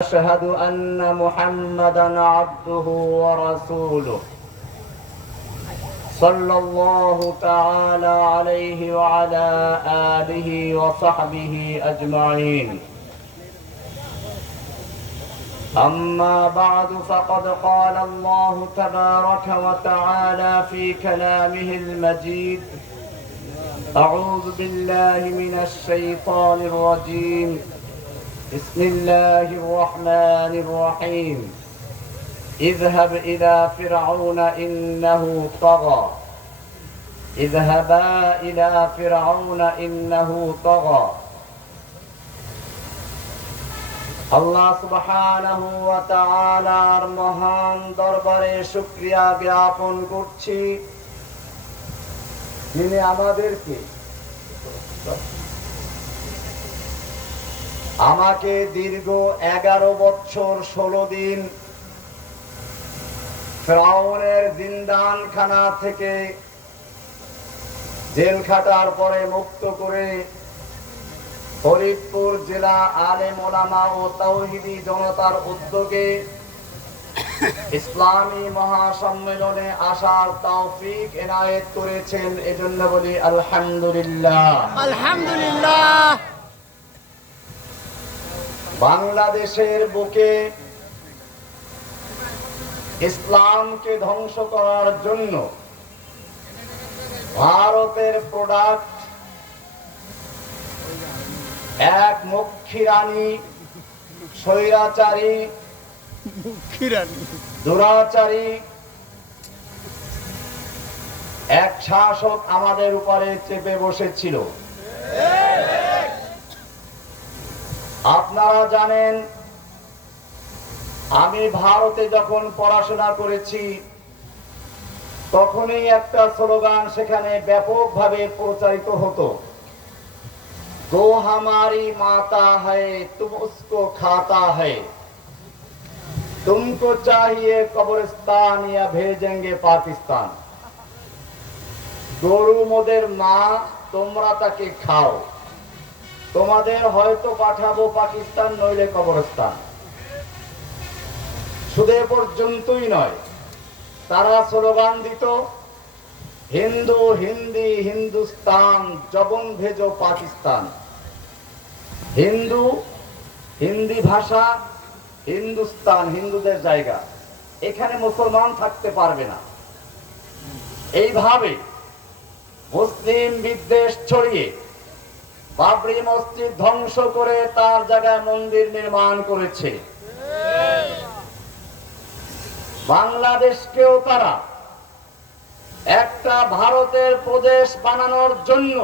أشهد أن محمدا عبده ورسوله صلى الله تعالى عليه وعلى آله وصحبه أجمعين. أما بعد فقد قال الله تبارك وتعالى في كلامه المجيد: أعوذ بالله من الشيطان الرجيم. بسم الله الرحمن الرحيم. اذهب إلى فرعون إنه طغى. اذهبا إلى فرعون إنه طغى. আল্লাহ সুবহানাহু ওয়া তাআলার মহান দরবারে শুকরিয়া জ্ঞাপন করছি, যিনি আমাকে দীর্ঘ 11 বছর 16 দিন ফিরআউনের জিন্দানখানা থেকে জেল খাটার পরে মুক্ত করে ফরিদপুর জেলা আলেম ওলামা ও তাওহীদি জনতার উদ্যোগে ইসলামী মহাসম্মেলনে আসার তৌফিক এনায়েত করেছেন। এজন্য বলি আলহামদুলিল্লাহ। আলহামদুলিল্লাহ। বাংলাদেশের বুকে ইসলামকে ধ্বংস করার জন্য ভারতের প্রোডাক্ট এক মুখ্যিরানী, স্বৈরাচারী, দুরাচারী এক শাসক আমাদের উপরে চেপে বসেছিল। আপনারা জানেন, আমি ভারতে যখন পড়াশোনা করেছি তখনই একটা স্লোগান সেখানে ব্যাপকভাবে প্রচারিত হতো: গো হামারি মাতা হ্যায় তুম উসকো খাতা হ্যায়, তুমকো চাহিয়ে কবরস্তান ইয়া ভেজেঙ্গে পাকিস্তান। গরু মোদের মা, তোমরা তাকে খাও, তোমাদের হয়তো পাঠাবো পাকিস্তান, নইলে কবরস্তান। শুধু এ পর্যন্তই নয়, তারা স্লোগান দিত হিন্দু হিন্দি হিন্দুস্তান, জবন ভেজো পাকিস্তান। হিন্দু, হিন্দি ভাষা, হিন্দুস্তান হিন্দুদের জায়গা, এখানে মুসলমান থাকতে পারবে না। এইভাবে মুসলিম বিদ্বেষ ছড়িয়ে বাবরি মসজিদ ধ্বংস করে তার জায়গায় মন্দির নির্মাণ করেছে। বাংলাদেশকেও তারা একটা ভারতের প্রদেশ বানানোর জন্য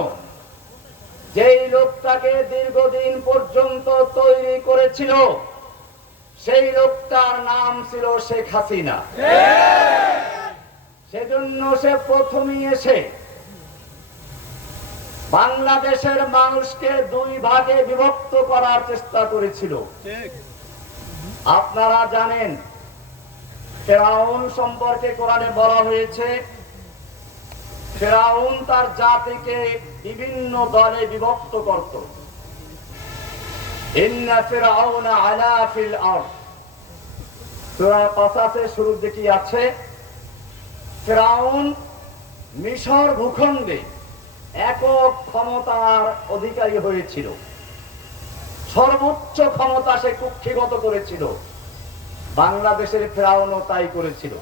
যেই লোকটাকে দীর্ঘদিন পর্যন্ত তৈরি করেছিল, সেই লোকটার নাম ছিল শেখ হাসিনা। সেজন্য সে প্রথমেই এসে বাংলাদেশের মানুষকে দুই ভাগে বিভক্ত করার চেষ্টা করেছিল। আপনারা জানেন, ফিরআউন সম্পর্কে কোরআনে বলা হয়েছে, ফিরআউন তার জাতিকে বিভিন্ন দলে বিভক্ত করত। ইন্না ফিরআউনা আলা ফিল আরদ, সূরা কাসাসের শুরুর দিকে আছে, ফিরআউন মিশর ভূখণ্ডে একক ক্ষমতার অধিকারী হয়েছিল, সর্বোচ্চ ক্ষমতা সে কুক্ষিগত করেছিল। বাংলাদেশের ফিরআউনও তাই করেছিল।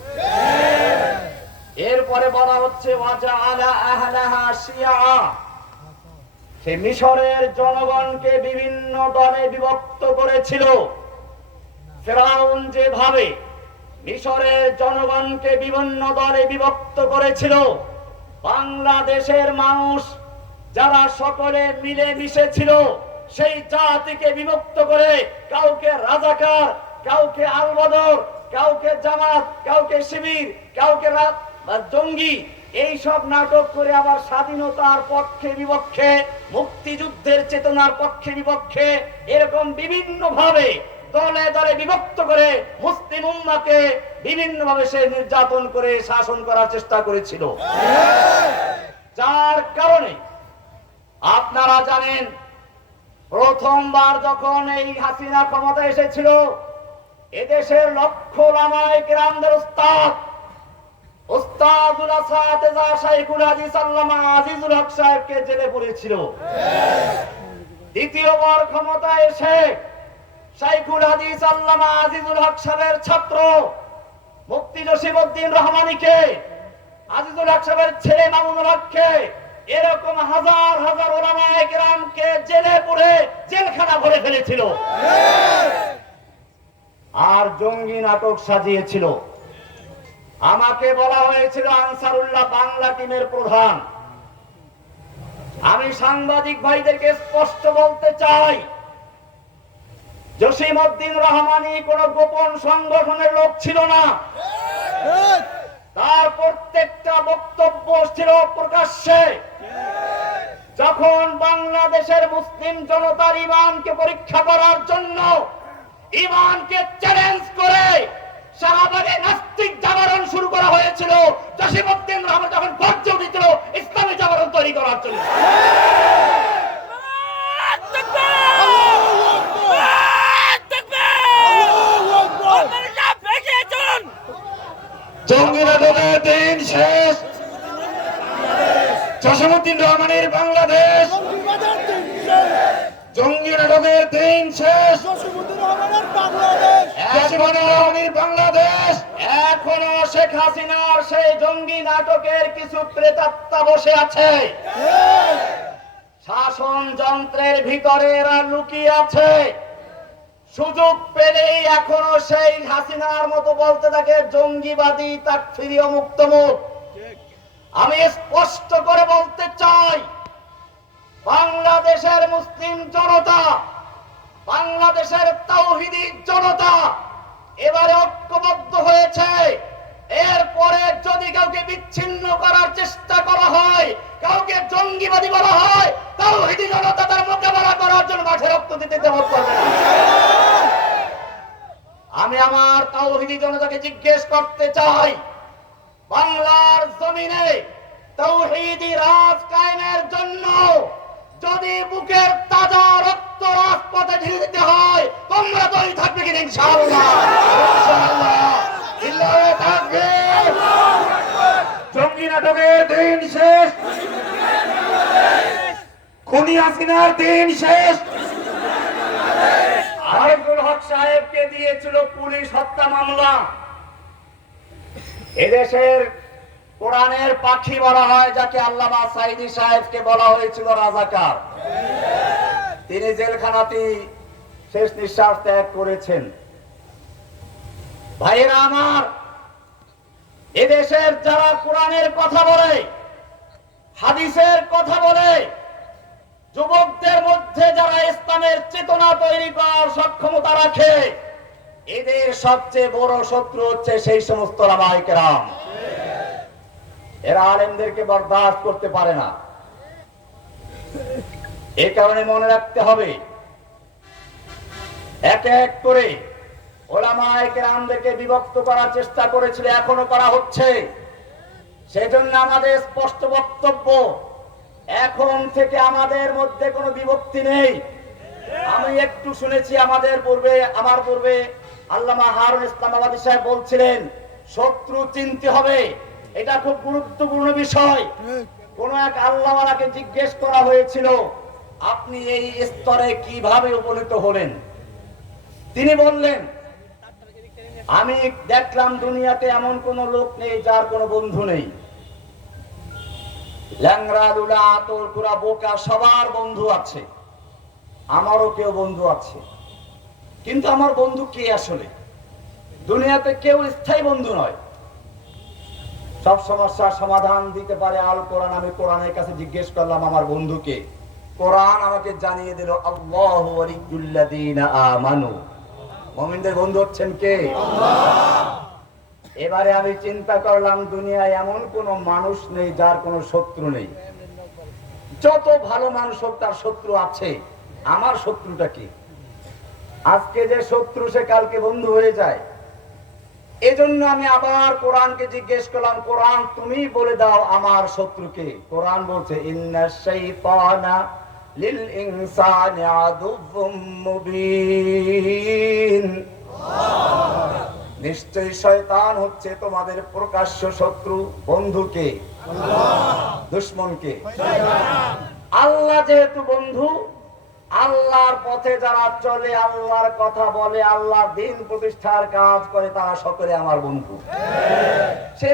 এরপরে বলা হচ্ছে ওয়াজআলা আহলাহা শিয়া, সে মিশরের জনগণকে বিভিন্ন দলে বিভক্ত করেছিল। ফিরআউন যেভাবে মিশরের জনগণকে বিভিন্ন দলে বিভক্ত করেছিল, বাংলাদেশের মানুষ যারা সকলে মিলে মিশেছিল সেই জাতিকে বিভক্ত করে কাউকে রাজাকার, কাউকে আল বদর, কাউকে জামাত, কাউকে শিবির, কাউকে জঙ্গি, এই সব নাটক করে আবার স্বাধীনতার পক্ষে বিপক্ষে, মুক্তিযুদ্ধের চেতনার পক্ষে বিপক্ষে, এরকম বিভিন্ন ভাবে দলে দলে বিভক্ত করে মুসলিম উম্মাহকে বিভিন্ন ভাবে সে নির্যাতন করে শাসন করার চেষ্টা করেছিল। যার কারণে আপনারা জানেন প্রথমবার যখন এই হাসিনা ক্ষমতা এসেছিল, এদেশের লক্ষ ওলামায়ে কেরামদের ওস্তাদুল আসাতেজা শাইখুল হাদিস আল্লামা আজিজুল হক সাহেবকে জেলে পুরেছিল। দ্বিতীয়বার ক্ষমতা এসে শাইখুল হাদিস আল্লামা আজিজুল হক সাহেবের ছাত্র মুফতি জসিমউদ্দিন রহমানীকে, আজিজুল হক সাহেবের ছেলে মামুনুল হককে, এরকম হাজার হাজার ওলামায়ে কেরামকে জেলে পুরে জেলখানা ভরে ফেলেছিল। আর জঙ্গি নাটক সাজিয়েছিল। আমাকে বলা হয়েছিল আনসারুল্লাহ বাংলা টিমের প্রধান। আমি সাংবাদিক ভাইদেরকে স্পষ্ট বলতে চাই, জসিমউদ্দিন রহমানী কোন গোপন সংগঠনের লোক ছিল না। তার প্রত্যেকটা বক্তব্য ছিল প্রকাশ্যে। যখন বাংলাদেশের মুসলিম জনতার ঈমানকে পরীক্ষা করার জন্য ঈমানকে চ্যালেঞ্জ করে শাহবাগে নাস্তিক জাগরণ শুরু করা হয়েছিল, জসিমউদ্দিন রহমান যখন গর্জে উঠেছিল ইসলামী জাগরণ তৈরি করার জন্য। জঙ্গি নাটকের দিন শেষ, জসিমউদ্দিন রহমানের বাংলাদেশ। জঙ্গি নাটকের দিন শেষ, জসিমউদ্দিন রহমানের বাংলাদেশ। এখনো শেখ হাসিনার সেই জঙ্গি নাটকের কিছু প্রেতাত্মা বসে আছে। শাসন যন্ত্রের ভিতরে এরা লুকিয়ে আছে। সুযোগ পেলেই এখনো সেই হাসিনার মতো বলতে থাকে জঙ্গিবাদী, তাকফিরীয় মুক্তমুখ। আমি স্পষ্ট করে বলতে চাই, বাংলাদেশের মুসলিম জনতা, বাংলাদেশের তাওহীদি জনতা এবারে ঐক্যবদ্ধ হয়েছে। এরপরে যদি কাউকে বিচ্ছিন্ন করার চেষ্টা করা হয়, কাউকে জঙ্গিবাদী বলা হয়, তাওহীদি জনতা তার মোকাবেলা করার জন্য মাঠে রক্ত দিতে দেওয়া হবে না। আমি আমার তাওহীদি জনতাকে জিজ্ঞেস করতে চাই, বাংলার জমিনে তাওহীদি রাজ কায়েমের জন্য যদি বুকের তাজা রক্ত রাজপথে ঢেলে দিতে হয়, তোমরা তৈরি থাকবে কিনা? ইনশাআল্লাহ। জিন্দাবাদ তাকবীর। জঙ্গি নাটকের দিন শেষ, খুনি হাসিনার দিন শেষ। আজিজুল হক সাহেবকে দিয়েছিল পুলিশ হত্যা মামলা। এদেশের কোরআনের পাখি বলা হয় যাকে, আল্লামা সাঈদী সাহেবকে বলা হয়েছিল রাজাকার। তিনি জেলখানাতেই শেষ নিঃশ্বাস ত্যাগ করেছেন। ভাইয়েরা আমার, এদেশের যারা কোরআনের কথা বলে, হাদিসের কথা বলে, যুবকদের মধ্যে যারা ইসলামের চেতনা তৈরি করার সক্ষমতা রাখে, এদের সবচেয়ে বড় শত্রু হচ্ছে সেই সমস্ত ওলামায়ে কেরাম। এরা আলেমদেরকে বরদাস্ত করতে পারে না। এই কারণে মনে রাখতে হবে, এক এক করে ওলামায়ে কেরামদেরকে বিভক্ত করার চেষ্টা করেছিল, এখনো করা হচ্ছে। সেজন্য আমাদের স্পষ্ট বক্তব্য, এখন থেকে আমাদের মধ্যে কোনো বিভক্তি নেই। আমি একটু শুনেছি আমার পূর্বে আল্লামা হারুন ইসলামাবাদী সাহেব বলছিলেন শত্রু চিনতে হবে। এটা খুব গুরুত্বপূর্ণ বিষয়। কোন এক আল্লাহওয়ালাকে জিজ্ঞেস করা হয়েছিল, আপনি এই স্তরে কিভাবে উপনীত হলেন? তিনি বললেন, আমি দেখলাম দুনিয়াতে এমন কোন লোক নেই যার কোনো বন্ধু নেই। ল্যাংড়া, লুলা, আতর, কুড়া, বোকা সবার বন্ধু আছে, আমারও কেউ বন্ধু আছে। কিন্তু আমার বন্ধু কে আসলে? দুনিয়াতে কেউ স্থায়ী বন্ধু নয়। সব সমস্যার সমাধান দিতে পারে আল কোরআন। আমি কোরআনের কাছে জিজ্ঞেস করলাম আমার বন্ধুকে, কোরআন আমাকে জানিয়ে দিল আল্লাহু ওয়ালিয়্যুল্লাযীনা আমানু। মুমিনদের বন্ধু হচ্ছেন কে? আল্লাহ। এবারে আমি চিন্তা করলাম, দুনিয়ায় এমন কোন মানুষ নেই যার কোনো শত্রু নেই। যত ভালো মানুষ হোক তার শত্রু আছে। আমার শত্রুটা কি? আজকে যে শত্রু সে কালকে বন্ধু হয়ে যায়। এজন্য আমি আবার কোরআনকে জিজ্ঞেস করলাম, কোরআন তুমি বলে দাও আমার শত্রুকে। কোরআন বলছে ইন্নাশ শাইতানা লিল ইনসানি আদুউম মুবিন। নিশ্চয়ই শয়তান হচ্ছে তোমাদের প্রকাশ্য শত্রু। বন্ধুকে, দুশমনকে। আল্লাহ যেহেতু বন্ধু, আল্লাহর পথে যারা চলে, আল্লাহর কথা বলে, আল্লাহ দিন প্রতিষ্ঠার কাজ করে, তারা সকলে আমার বন্ধু। সে